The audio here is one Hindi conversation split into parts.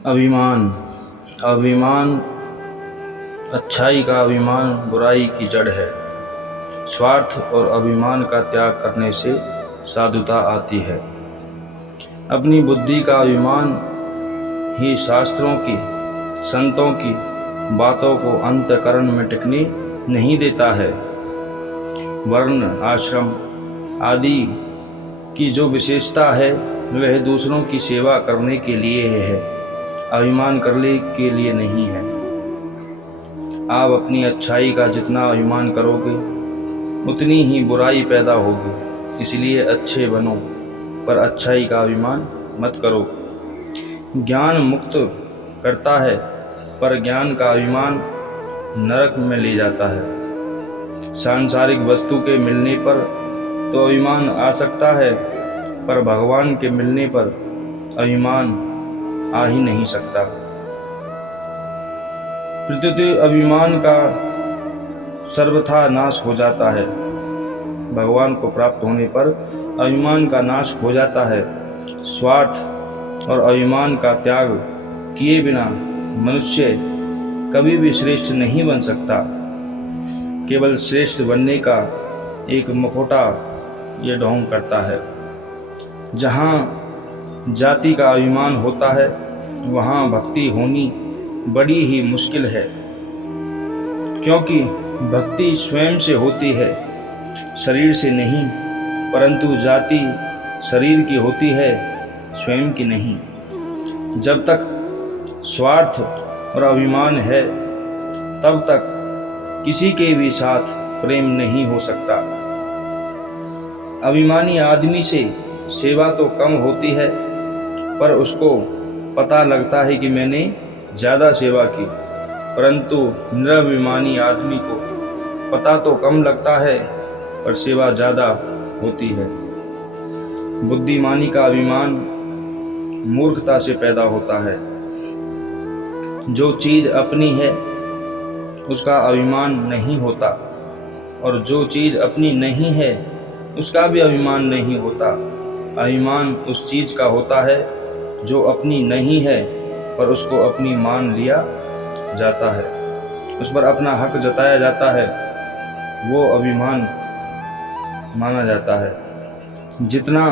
अभिमान। अभिमान, अच्छाई का अभिमान बुराई की जड़ है। स्वार्थ और अभिमान का त्याग करने से साधुता आती है। अपनी बुद्धि का अभिमान ही शास्त्रों की, संतों की बातों को अंतःकरण में टिकने नहीं देता है। वर्ण, आश्रम आदि की जो विशेषता है वह दूसरों की सेवा करने के लिए है, अभिमान करने के लिए नहीं है। आप अपनी अच्छाई का जितना अभिमान करोगे उतनी ही बुराई पैदा होगी। इसलिए अच्छे बनो पर अच्छाई का अभिमान मत करो। ज्ञान मुक्त करता है पर ज्ञान का अभिमान नरक में ले जाता है। सांसारिक वस्तु के मिलने पर तो अभिमान आ सकता है, पर भगवान के मिलने पर अभिमान आ ही नहीं सकता। प्रत्युत अभिमान का सर्वथा नाश हो जाता है। भगवान को प्राप्त होने पर अभिमान का नाश हो जाता है। स्वार्थ और अभिमान का त्याग किए बिना मनुष्य कभी भी श्रेष्ठ नहीं बन सकता। केवल श्रेष्ठ बनने का एक मुखौटा ये ढोंग करता है। जहाँ जाति का अभिमान होता है वहाँ भक्ति होनी बड़ी ही मुश्किल है, क्योंकि भक्ति स्वयं से होती है, शरीर से नहीं। परंतु जाति शरीर की होती है, स्वयं की नहीं। जब तक स्वार्थ और अभिमान है तब तक किसी के भी साथ प्रेम नहीं हो सकता। अभिमानी आदमी से सेवा तो कम होती है, पर उसको पता लगता है कि मैंने ज़्यादा सेवा की। परंतु निरभिमानी आदमी को पता तो कम लगता है पर सेवा ज़्यादा होती है। बुद्धिमानी का अभिमान मूर्खता से पैदा होता है। जो चीज़ अपनी है उसका अभिमान नहीं होता, और जो चीज़ अपनी नहीं है उसका भी अभिमान नहीं होता। अभिमान उस चीज़ का होता है जो अपनी नहीं है पर उसको अपनी मान लिया जाता है, उस पर अपना हक जताया जाता है, वो अभिमान माना जाता है। जितना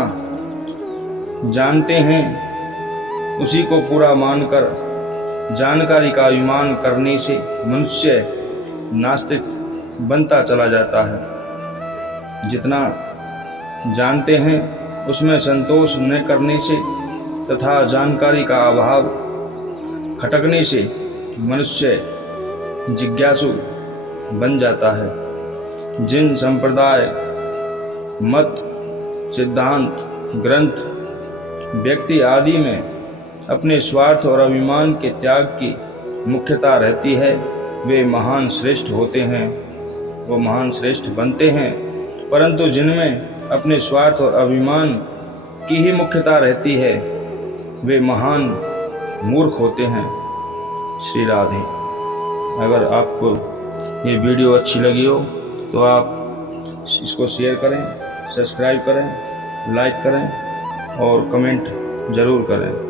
जानते हैं उसी को पूरा मानकर जानकारी का अभिमान करने से मनुष्य नास्तिक बनता चला जाता है। जितना जानते हैं उसमें संतोष न करने से तथा जानकारी का अभाव खटकने से मनुष्य जिज्ञासु बन जाता है। जिन संप्रदाय, मत, सिद्धांत, ग्रंथ, व्यक्ति आदि में अपने स्वार्थ और अभिमान के त्याग की मुख्यता रहती है वे महान श्रेष्ठ होते हैं, वो महान श्रेष्ठ बनते हैं। परंतु जिनमें अपने स्वार्थ और अभिमान की ही मुख्यता रहती है वे महान मूर्ख होते हैं। श्री राधे। अगर आपको ये वीडियो अच्छी लगी हो तो आप इसको शेयर करें, सब्सक्राइब करें, लाइक करें और कमेंट ज़रूर करें।